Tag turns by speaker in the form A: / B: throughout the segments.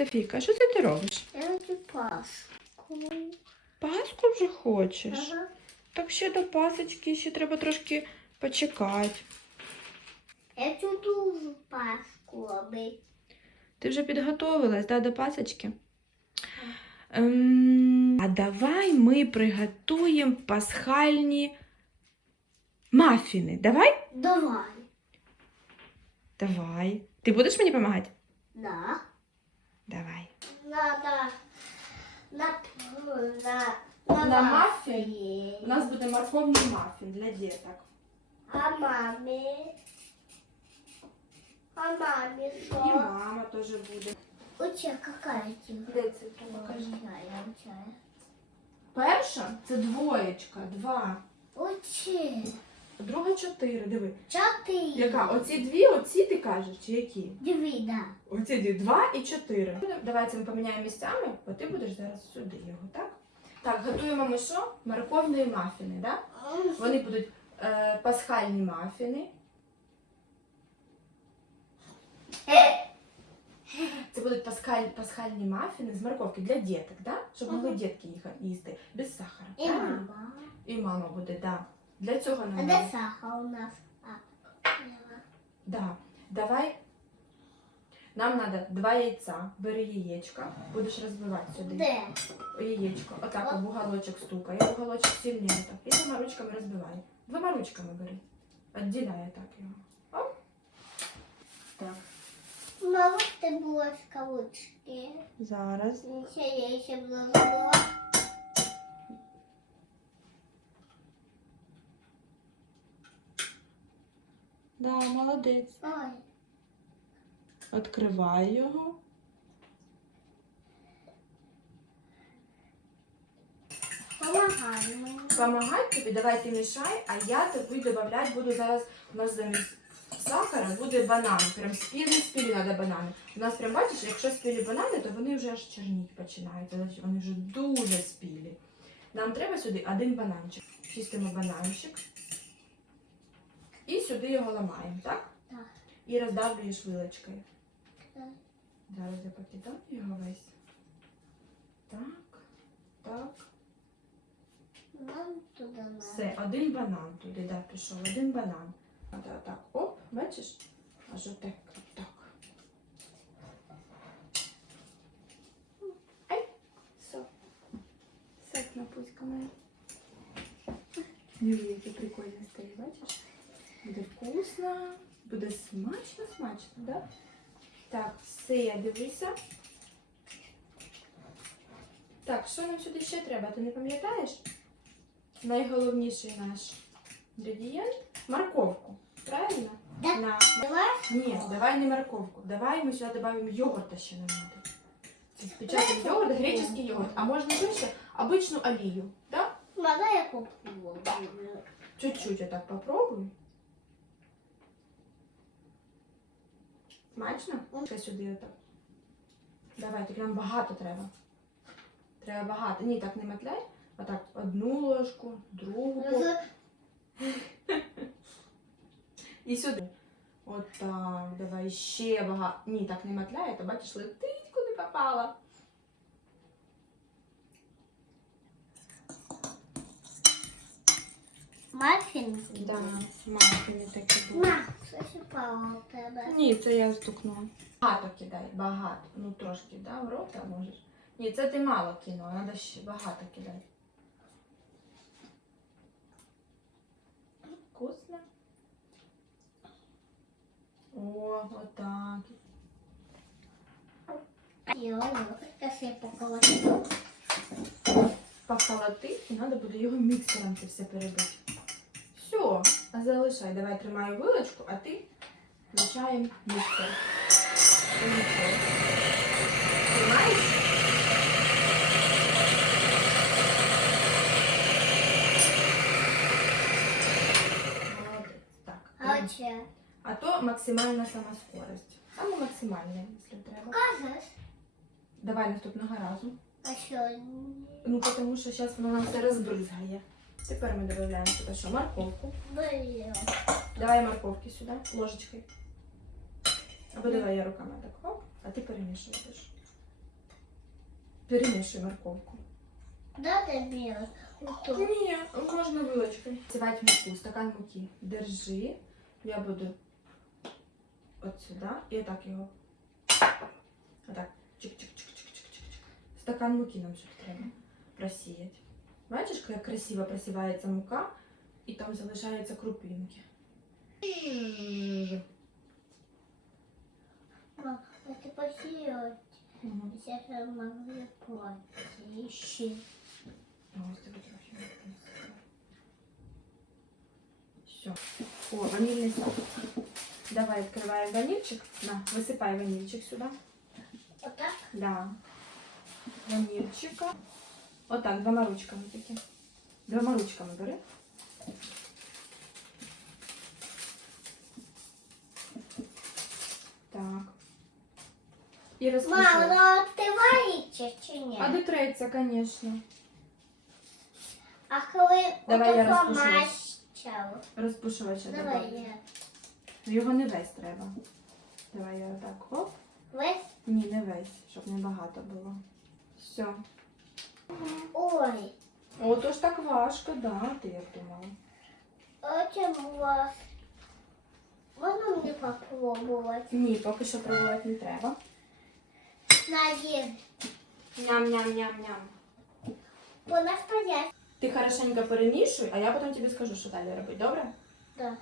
A: Софійка, що це ти робиш?
B: Я хочу паску.
A: Паску вже хочеш?
B: Ага.
A: Так ще до пасочки, ще треба трошки почекати.
B: Я хочу дуже паску робити.
A: Ти вже підготовилась да, до пасочки? Ем, а давай ми приготуємо пасхальні мафіни. Давай?
B: Давай.
A: Давай. Ти будеш мені допомагати?
B: Да.
A: Давай.
B: Надо на, на,
A: На
B: на
A: маффин?
B: маффин.
A: буде морковний мафін для діток.
B: А мамі? А мамі
A: І
B: що?
A: мама теж буде.
B: Уча какая тебе?
A: Де це? Покажи.
B: Я учаю.
A: Перша це двоєчка, два.
B: Учи.
A: Друга чотири. Диви.
B: Чотири.
A: Яка? Оці дві, оці ти кажеш, чи які?
B: Диви, да.
A: Оці дві, два і чотири. Давай це ми поміняємо місцями, бо ти будеш зараз сюди його, так? Так, готуємо ми що? Морковні мафіни, так? Вони будуть е, пасхальні мафіни. Це будуть пасхаль, пасхальні мафіни з морковки для діток, да? щоб могли дітки їх їсти без сахара.
B: І
A: правильно?
B: мама.
A: І мама буде, так. Да. Для цього
B: А де сахар у нас? А.
A: Да. Давай. Нам треба два яйця. Бери яєчко, будеш розбивати сюди.
B: Де?
A: Яєчко. Отак об уголочок стукай. Об уголочок сильніше так. І двома ручками розбивай. Двома ручками бери. Отділяй так його. Оп. Так.
B: Мама, ти була з кавучки.
A: Зараз.
B: Ще я ще була.
A: Да, молодець.
B: Ой.
A: Відкривай його.
B: Помагай мені.
A: Помагай тобі, давай ти мішай, а я тобі додавати буду зараз у нас замість сахара буде банан. Прям спілі, спілі треба банани. У нас прям бачиш, якщо спілі банани, то вони вже аж чорніть починають. Вони вже дуже спілі. Нам треба сюди один бананчик. Чистимо бананчик. І сюди його ламаємо, так?
B: Так.
A: І роздавлюєш вилочкою.
B: Так.
A: Зараз я покидаю його весь. Так, так.
B: Туди.
A: Все, один банан туди, да, пішов, один банан. Треба так, оп, бачиш? Аж отак, так. Ай, все. Все, кнопуська моя. Диви, який прикольний стоїть, бачиш? Буде вкусно, буде смачно, смачно, да? Так, все, дивися. Так, що нам сюди ще треба? Ти не пам'ятаєш? Найголовніший наш інгредієнт морковку. Правильно?
B: Да.
A: На.
B: Давай.
A: Ні, давай не морковку. Давай ми сюди додаємо йогурта ще нам надо. Спочатку йогурт, греческий йогурт, а можна ще обичну олію. Да?
B: Надо я попробую.
A: Чуть-чуть отак попробуй. Смачно? Ще сюди отак. Давай, тільки нам багато треба. Треба багато. Ні, так не метляй. Отак, одну ложку, другу. І сюди. Отак, давай ще багато. Ні, так не метляє, то бачиш, летить куди попала.
B: Мафін.
A: Да, мафіни такі були.
B: На, щось упало у тебе.
A: Ні, це я стукнула. Багато кидай, багато. Ну трошки, да, в рота можеш. Ні, це ти мало кинула, треба ще багато кидай. Вкусно. О, отак.
B: Йо-йо, я поколочу.
A: Поколоти і треба буде його міксером це все перебити. Залишай. Давай тримаю вилочку, а ти включаємо міксер. Тримаєш?
B: А?
A: То максимальна сама скорость. Саме максимальна, якщо треба.
B: Кажеш?
A: Давай наступного разу.
B: А що?
A: Ну, тому що зараз воно нам все розбризгає. Тепер ми додаємо сюди що? Морковку.
B: Блін.
A: Давай морковки сюди, ложечкою. Або давай я руками так хоп, а ти перемішуєш. Перемішуй морковку.
B: Да, ты белый.
A: Ні, можна вилочкою. Сівати муку, стакан муки. Держи. Я буду от сюди і отак його. Отак. Чик-чик-чик-чик-чик-чик. Стакан муки нам ще треба просіяти. Бачиш, як красиво просівається мука, і там залишаються крупинки.
B: Мам, это посеять.
A: Мгм.
B: Сейчас я могу платить. Ищи.
A: Ось тебе трохи написано. Все. О, ванильний сок. Давай відкриваємо ванильчик. На, висипай ванильчик сюди.
B: Вот так?
A: Да. Ванильчика. Отак, двома ручками такі. Двома ручками бери. Так. І
B: Мама,
A: розпушуй.
B: ну открываете чи ні?
A: А дотреться, звісно.
B: А коли
A: Давай я розпушусь. Розпушувача
B: Давай
A: добавлю.
B: я.
A: Його не весь треба. Давай я отак. Оп.
B: Весь?
A: Ні, не весь, щоб не багато було. Все.
B: Ой,
A: О, то ж так важко, да, ти як думала.
B: очень у вас. Можна мені попробувати?
A: Ні, поки що пробувати не треба.
B: Наїм.
A: Ням-ням-ням-ням.
B: Вона стоять.
A: Ти хорошенько перемішуй, а я потім тобі скажу, що далі робити, добре?
B: Да.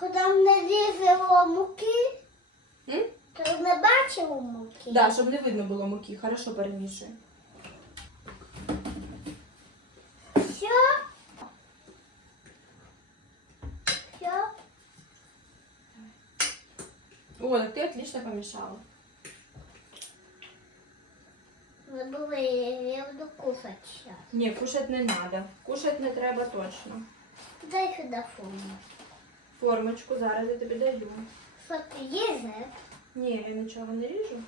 B: Куди не різало муки,
A: М?
B: То не бачив муки.
A: Да, щоб не видно було муки. Хорошо перемішуй.
B: Все? Все?
A: О, так ти отлично помішала.
B: Не було, я буду кушати зараз.
A: Ні, кушати не треба. Кушати не треба точно.
B: Дай сюди форму.
A: Формочку зараз я тобі даю.
B: Що ти їздиш?
A: Ні, я нічого не ріжу.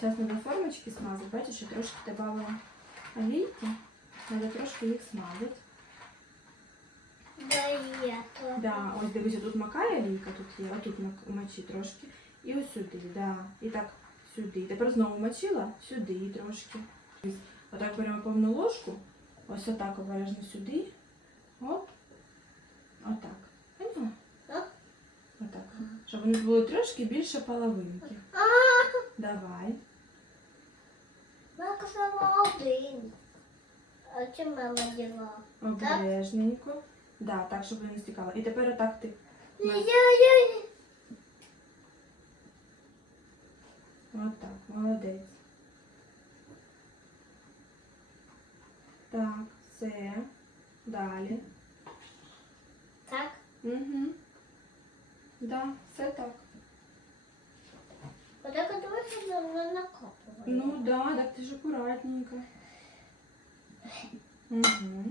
A: Зараз треба формочки смазати. Бачиш, я трошки додала олійки. Треба трошки їх смазати.
B: Я то.
A: Да, ось дивися, тут макає олійка, тут є, а тут мочи трошки. І ось сюди, да. І так сюди. Тепер знову мочила, сюди трошки. Отак беремо повну ложку. Ось отак обережно сюди. Оп. Отак.
B: Так.
A: Щоб вони були трошки більше половинки. Давай.
B: я казала один. А чим мама діла?
A: Обережненько. Да, так, щоб не стікало. І тепер отак ти.
B: Я, я, я.
A: Отак, молодець. Так, все. Далі.
B: Так,
A: Угу. Да, все так.
B: отак от можна не накопувати.
A: Ну да, так ти ж акуратненько. Угу.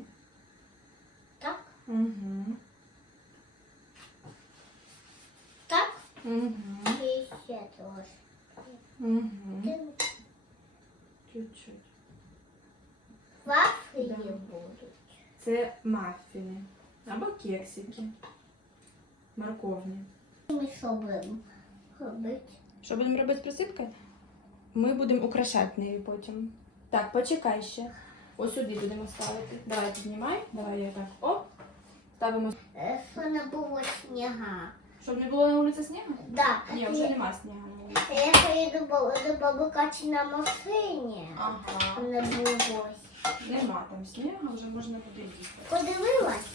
B: Так,
A: Угу.
B: так.
A: Угу.
B: І ще трошки.
A: Угу. Чуть-чуть.
B: Вафлі
A: Да.
B: будуть.
A: Це маффіни. Або кексики. Морковні.
B: Ми що будемо робити?
A: Що будемо робити з присипкою? Ми будемо украшати нею потім. Так, почекай ще. Ось сюди будемо ставити. Давай піднімай. Давай я так. Оп. Ставимо.
B: Е, Що не було сніга.
A: Щоб не було на вулиці снігу?
B: Да.
A: Ні, вже нема снігу на вулиці.
B: Я поїду до баби Каті на машині.
A: Ага.
B: Не було.
A: Нема там снігу, вже можна буде їхати.
B: Подивилась?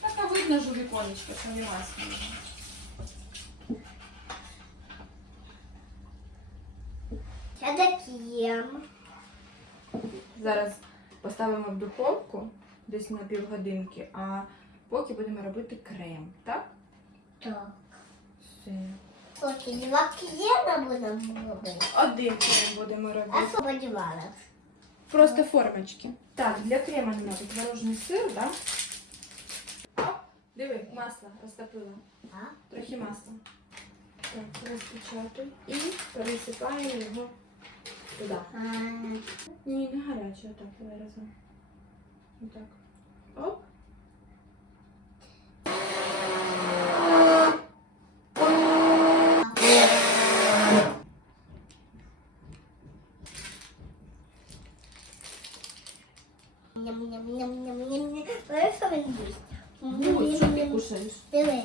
A: Так а видно ж у віконечко, що нема снігу.
B: Я так.
A: Зараз поставимо в духовку десь на півгодинки, а поки будемо робити крем, так?
B: Так.
A: Все.
B: Окей, два клієнта будемо робити.
A: Один крем будемо робити.
B: що подівалась?
A: Просто формочки. Так, для крема нам треба творожний сир, да? Оп, диви, масло розтопила.
B: А?
A: Трохи масла. Так, розпечатуй. І пересипаємо його туди. Ні, не гаряче, отак, давай разом. Отак. Оп.
B: Ням-ням-ням-ням-ням. Знаєш,
A: що
B: він їсть? Ну, що ти кушаєш? Диви.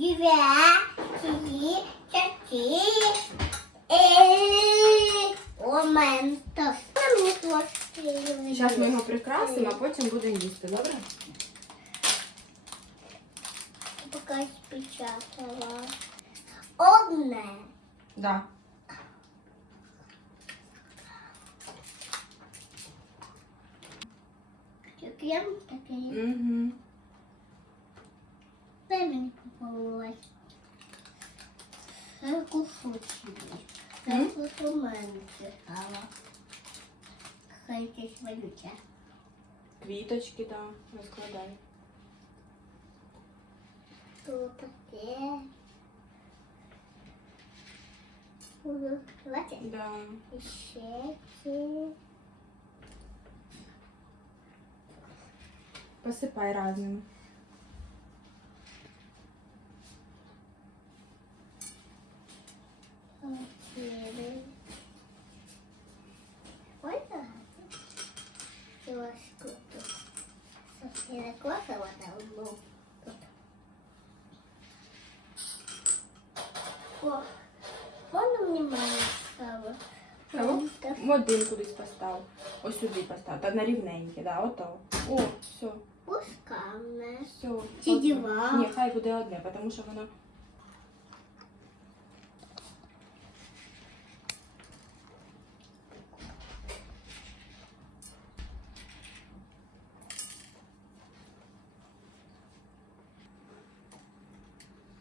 B: На мені трошки.
A: Зараз ми його прикрасимо, а потім будемо їсти, добре?
B: Поки спечатала. Одне.
A: Да.
B: Таке, таке.
A: Угу.
B: Дай мені попробувати. Стало. Хай це свалюся.
A: Квіточки, да, розкладай.
B: Тут таке. Буду.
A: Да.
B: І ще ці.
A: Посипай разними.
B: Чотири. Ой, багато. Ложку тут. Сосіда косила на одну. Тут. О, можна мені мені стало?
A: Кого? Один кудись постав. Ось сюди постав. Та на рівненьке, да, ото. О, все,
B: Пускавне.
A: все.
B: Чи
A: Одне.
B: діва?
A: Ні, хай буде одне, тому що воно.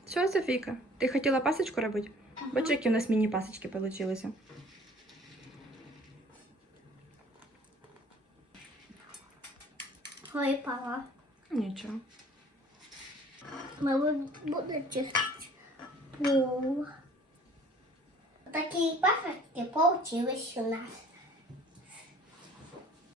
A: Що, Софійка? Ти хотіла пасочку робити? Бачиш, які у нас міні-пасочки вийшли.
B: Ой, пала.
A: Нічого.
B: Ми будемо чистити пол. Такі пасочки получились у нас.